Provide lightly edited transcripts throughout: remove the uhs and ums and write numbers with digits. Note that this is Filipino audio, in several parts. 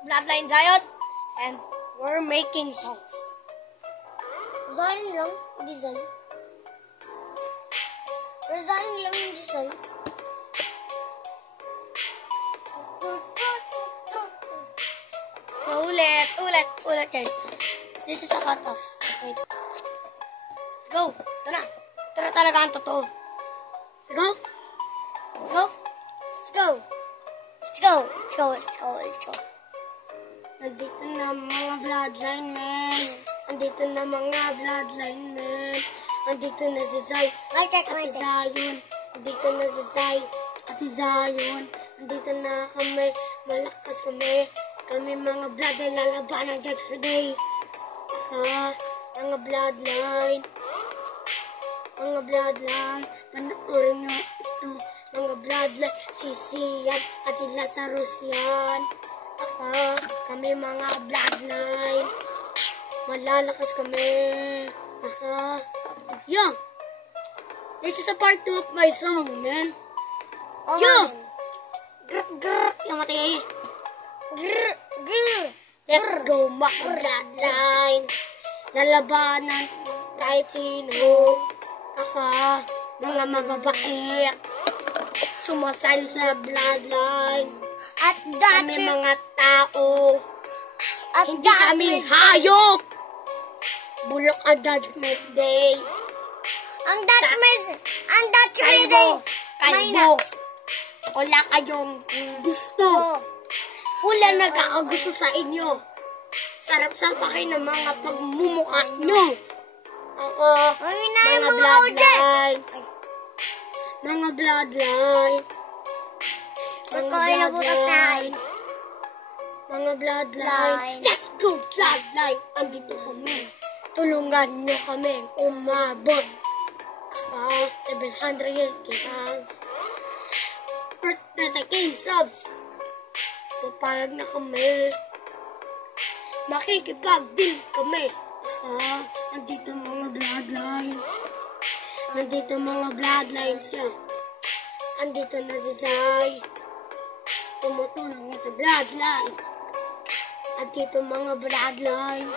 Bloodline Zion, and we're making songs. Zion lang, design. Zion lang yung design. Ulit, guys. This is a cut-off. Wait. Let's go. Ito na. Ito na talaga ang totoo. Let's go. Let's go. Let's go. Let's go. Let's go. Let's go. Let's go. Nandito na mga bloodline men. Nandito na mga bloodline men. Nandito na si Zay. At si Zion. Nandito na si Zay. At si Zion. Nandito na kami. Malakas kami. Kami mga bloodline lalaban ng Dead for Day. Mga bloodline. Mga bloodline. Panoorin nyo ito. Mga bloodline. Si Sian at si Lazarus yan. Kami mga bloodline. Malalakas kami. Yo! This is a part 2 of my song, man. Yo! Grr! Yung mati. Grr! Let's go, mga bloodline. Lalabanan kahit sino. Mga mababait. Sumasali sa bloodline. At kami mga tao. At hindi kami hayop. Bulok ang Judgment Day. Ang Judgment Day. Kalbo. Wala kayong gusto. Wala nagkakagusto sa inyo. Sarap sampakin ng mga pagmumukha nyo. Mga bloodline. Mga bloodline. Mga bloodline. Let's go, bloodline. Andito kami. Tulungan nyo kami umabot. 700 fans. 30k subs. Papayag na kami. Makikipag-deal kami. Nandito mga bloodlines. Nandito mga bloodlines yan. Andito na si Zay. Tumutulong sa bloodline. Andito mga bloodline.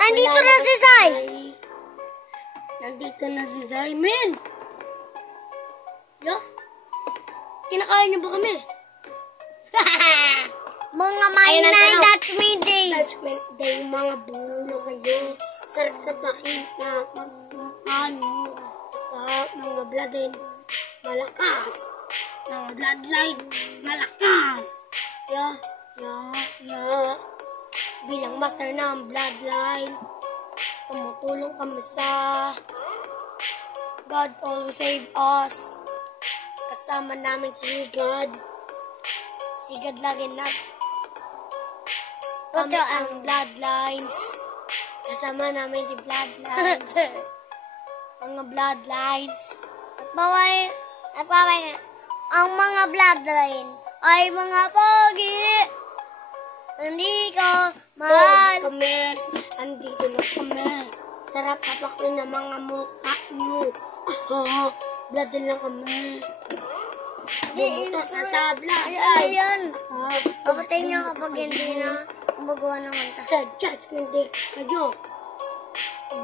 Andito na si Zay. Nandito na si Zay, men. Yo. Kinakain niyo ba kami? Mga mainay Judgment Day. Judgment Day, mga bulo kayo. Sarap sa pakita. Magmukano. Mga bloodline. Malakas. Mga bloodline. Malakas. Yeah. Bilang master ng bloodline. Tumutulong kami sa God always save us. Kasama namin si God. Si God lagi na. Kami ang bloodlines. Kasama namin si bloodlines. Mga bloodlines. At ang mga bloodline ay mga pogi. Hindi ko mahal. Kami. Andito na kami. Sarap sapakin ng mga mukha nyo. Bloodline lang kami. Bumutot na sa bloodline. Ayan. Papatayin niyo kapag hindi na gumagawa ng kanta. Sa Judgment Day kayo.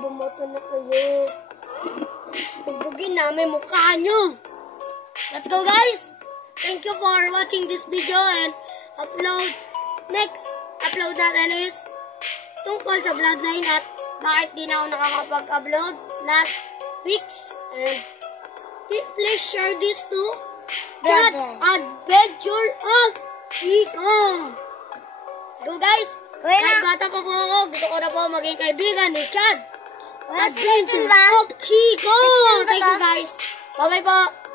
Bumuto na kayo. Bubugin namin mukha nyo. Let's go, guys. Thank you for watching this video and next upload natin is tungkol sa bloodline at bakit di na ako nakakapag-upload last weeks. And please share this to Chad Adventure of Chico. Let's go, guys. Kahit bata pa po ako, gusto ko na po maging kaibigan ni Chad Adventure of Chico. Thank you, guys. Bye-bye po.